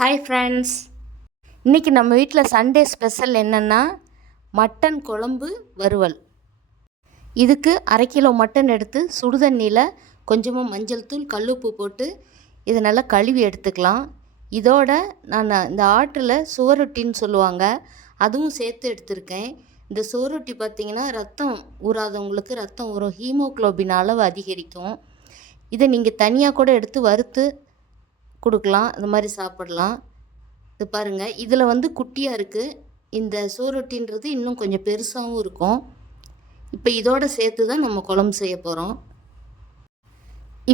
Hi friends, இன்றைக்கி நம்ம வீட்டில் சண்டே ஸ்பெஷல் என்னென்னா மட்டன் குழம்பு வறுவல். இதுக்கு 1/2 கிலோ மட்டன் எடுத்து சுடுதண்ணியில் கொஞ்சமாக மஞ்சள் தூள் கல்லுப்பு போட்டு இதை நல்லா கழுவி எடுத்துக்கலாம். இதோட நான் இந்த ஆட்டில் சுவரொட்டின்னு சொல்லுவாங்க, அதுவும் சேர்த்து எடுத்திருக்கேன். இந்த சுவரொட்டி பார்த்திங்கன்னா ரத்தம் ஊறாதவங்களுக்கு ரத்தம் ஊறும், ஹீமோக்ளோபின் அளவு அதிகரிக்கும். இதை நீங்கள் தனியாக கூட எடுத்து வறுத்து கொடுக்கலாம், இந்த மாதிரி சாப்பிடலாம். இது பாருங்கள், இதில் குட்டியாக இருக்குது. இந்த சோரொட்டின்றது இன்னும் கொஞ்சம் பெருசாகவும் இருக்கும். இப்போ இதோடு சேர்த்து தான் நம்ம குழம்பு செய்ய போகிறோம்.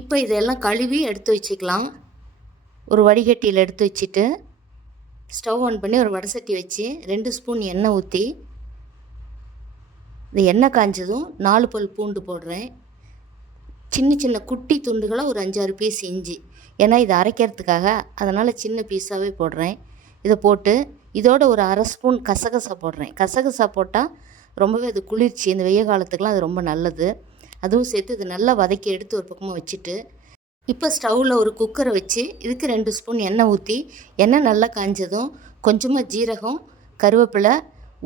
இப்போ இதெல்லாம் கழுவி எடுத்து வச்சுக்கலாம். ஒரு வடிகட்டியில் எடுத்து வச்சுட்டு ஸ்டவ் ஆன் பண்ணி ஒரு வடை சட்டி வச்சு 2 ஸ்பூன் எண்ணெய் ஊற்றி, இந்த எண்ணெய் காய்ஞ்சதும் 4 பல் பூண்டு போடுறேன். சின்ன சின்ன குட்டி துண்டுகளாக ஒரு 5-6 பீஸ் இஞ்சி, ஏன்னா இதை அரைக்கிறதுக்காக, அதனால் சின்ன பீஸாகவே போடுறேன். இதை போட்டு இதோட ஒரு 1/2 ஸ்பூன் கசகசா போடுறேன். கசகசா போட்டால் ரொம்பவே அது குளிர்ச்சி, இந்த வெய்ய காலத்துக்கெலாம் அது ரொம்ப நல்லது. அதுவும் சேர்த்து இது நல்லா வதக்கி எடுத்து ஒரு பக்கமாக வச்சுட்டு, இப்போ ஸ்டவ்வில் ஒரு குக்கரை வச்சு இதுக்கு 2 ஸ்பூன் எண்ணெய் ஊற்றி, எண்ணெய் நல்லா காய்ஞ்சதும் கொஞ்சமாக ஜீரகம், கருவேப்பிலை,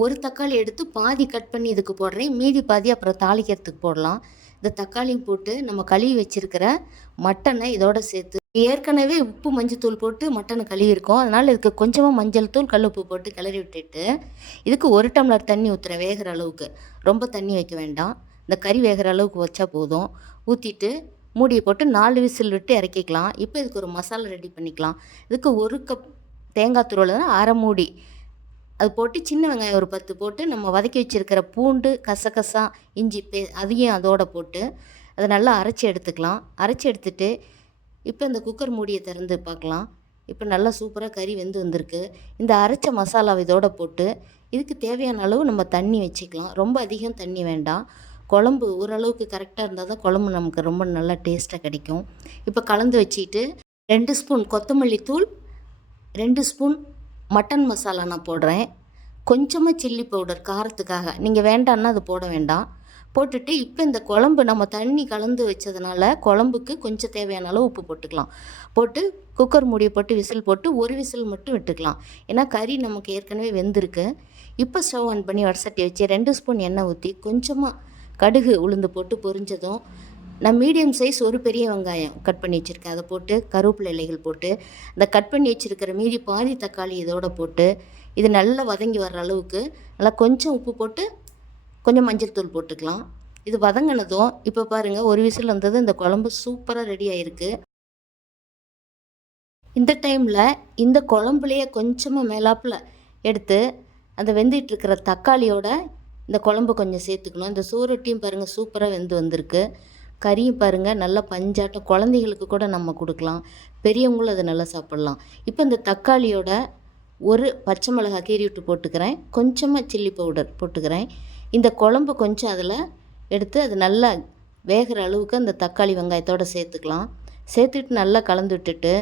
ஒரு தக்காளி எடுத்து பாதி கட் பண்ணி இதுக்கு போடுறேன். மீதி பாதி அப்புறம் தாளிக்கிறதுக்கு போடலாம். இந்த தக்காளியும் போட்டு நம்ம கழுவி வச்சுருக்கிற மட்டனை இதோட சேர்த்து, ஏற்கனவே உப்பு மஞ்சள் போட்டு மட்டனை கழுவிருக்கோம், அதனால் இதுக்கு கொஞ்சமாக மஞ்சள் தூள் கல் உப்பு போட்டு கிளறி விட்டுட்டு இதுக்கு 1 டம்ளர் தண்ணி ஊற்றுறேன். வேகிற அளவுக்கு, ரொம்ப தண்ணி வைக்க வேண்டாம், இந்த கறி வேகிற அளவுக்கு வச்சா போதும். ஊற்றிட்டு மூடியை போட்டு 4 விசில் விட்டு இறக்கிக்கலாம். இப்போ இதுக்கு ஒரு மசாலா ரெடி பண்ணிக்கலாம். இதுக்கு 1 கப் தேங்காய் துருவல், 1/2 மூடி அது போட்டு, சின்ன வெங்காயம் ஒரு 10 போட்டு, நம்ம வதக்கி வச்சுருக்கிற பூண்டு, கசகசா, இஞ்சி அதையும் அதோடு போட்டு அதை நல்லா அரைச்சி எடுத்துக்கலாம். அரைச்சி எடுத்துட்டு இப்போ இந்த குக்கர் மூடியை திறந்து பார்க்கலாம். இப்போ நல்லா சூப்பராக கறி வெந்து வந்திருக்கு. இந்த அரைச்ச மசாலாவை இதோடு போட்டு இதுக்கு தேவையான அளவு நம்ம தண்ணி வச்சுக்கலாம். ரொம்ப அதிகம் தண்ணி வேண்டாம். குழம்பு ஓரளவுக்கு கரெக்டாக இருந்தால் தான் குழம்பு நமக்கு ரொம்ப நல்லா டேஸ்ட்டாக கிடைக்கும். இப்போ கலந்து வச்சுக்கிட்டு 2 ஸ்பூன் கொத்தமல்லி தூள், 2 ஸ்பூன் மட்டன் மசாலா நான் போடுறேன். கொஞ்சமாக சில்லி பவுடர் காரத்துக்காக, நீங்கள் வேண்டான்னா அது போட வேண்டாம். போட்டுட்டு இப்போ இந்த குழம்பு நம்ம தண்ணி கலந்து வச்சதுனால குழம்புக்கு கொஞ்சம் தேவையான அளவு உப்பு போட்டுக்கலாம். போட்டு குக்கர் மூடியை போட்டு விசில் போட்டு 1 விசில் மட்டும் விட்டுக்கலாம், ஏன்னா கறி நமக்கு ஏற்கனவே வெந்திருக்கு. இப்போ ஸ்டவ் ஆன் பண்ணி வடசட்டி வச்சு 2 ஸ்பூன் எண்ணெய் ஊற்றி கொஞ்சமாக கடுகு உளுந்து போட்டு பொரிஞ்சதும், நான் மீடியம் சைஸ் ஒரு பெரிய வெங்காயம் கட் பண்ணி வச்சுருக்கேன், அதை போட்டு கருவேப்பிலை இலைகள் போட்டு, அந்த கட் பண்ணி வச்சுருக்கிற மீதி பாதி தக்காளி இதோடு போட்டு இது நல்லா வதங்கி வர்ற அளவுக்கு நல்லா கொஞ்சம் உப்பு போட்டு கொஞ்சம் மஞ்சள் தூள் போட்டுக்கலாம். இது வதங்கினதும் இப்போ பாருங்கள், 1 விசில் வந்தது. இந்த குழம்பு சூப்பராக ரெடி ஆகிருக்கு. இந்த டைமில் இந்த குழம்புலையே கொஞ்சமாக மேலாப்பில் எடுத்து அந்த வெந்துட்டுருக்கிற தக்காளியோட இந்த குழம்பு கொஞ்சம் சேர்த்துக்கணும். இந்த சோரொட்டியும் பாருங்கள் சூப்பராக வெந்து வந்திருக்கு. கறியும் பாருங்கள் நல்லா பஞ்சாட்டம், குழந்தைகளுக்கு கூட நம்ம கொடுக்கலாம், பெரியவங்களும் அதை நல்லா சாப்பிட்லாம். இப்போ இந்த தக்காளியோட ஒரு பச்சை மிளகாய் கீறி விட்டு போட்டுக்கிறேன், கொஞ்சமாக சில்லி பவுடர் போட்டுக்கிறேன். இந்த குழம்பு கொஞ்சம் அதில் எடுத்து அது நல்லா வேகிற அளவுக்கு அந்த தக்காளி வெங்காயத்தோடு சேர்த்துக்கலாம். சேர்த்துட்டு நல்லா கலந்து விட்டுட்டு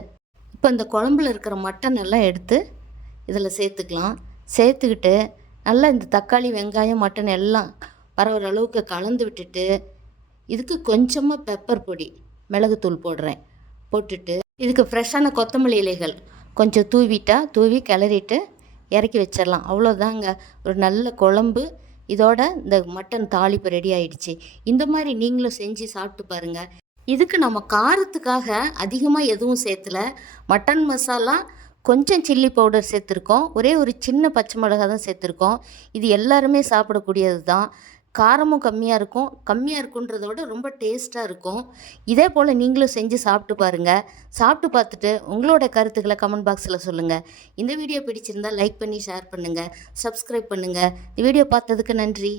இப்போ இந்த குழம்புல இருக்கிற மட்டன் எல்லாம் எடுத்து இதில் சேர்த்துக்கலாம். சேர்த்துக்கிட்டு நல்லா இந்த தக்காளி வெங்காயம் மட்டன் எல்லாம் பரவுற அளவுக்கு கலந்து விட்டுட்டு இதுக்கு கொஞ்சமாக பெப்பர் பொடி, மிளகுத்தூள் போடுறேன். போட்டுட்டு இதுக்கு ஃப்ரெஷ்ஷான கொத்தமல்லி இலைகள் கொஞ்சம் தூவி கிளறிட்டு இறக்கி வச்சிடலாம். அவ்வளோதாங்க, ஒரு நல்ல குழம்பு. இதோட இந்த மட்டன் தாளிப்பு ரெடி ஆகிடுச்சு. இந்த மாதிரி நீங்களும் செஞ்சு சாப்பிட்டு பாருங்கள். இதுக்கு நம்ம காரத்துக்காக அதிகமாக எதுவும் சேர்த்துல, மட்டன் மசாலா, கொஞ்சம் சில்லி பவுடர் சேர்த்துருக்கோம், ஒரே ஒரு சின்ன பச்சை மிளகாய் தான் சேர்த்துருக்கோம். இது எல்லாருமே சாப்பிடக்கூடியது தான். காரமும் கம்மியாக இருக்குன்றத விட ரொம்ப டேஸ்ட்டாக இருக்கும். இதே போல் நீங்களும் செஞ்சு சாப்பிட்டு பாருங்கள். சாப்பிட்டு பார்த்துட்டு உங்களோட கருத்துக்களை கமெண்ட் பாக்ஸில் சொல்லுங்கள். இந்த வீடியோ பிடிச்சிருந்தால் லைக் பண்ணி ஷேர் பண்ணுங்கள், சப்ஸ்கிரைப் பண்ணுங்கள். இந்த வீடியோ பார்த்ததுக்கு நன்றி.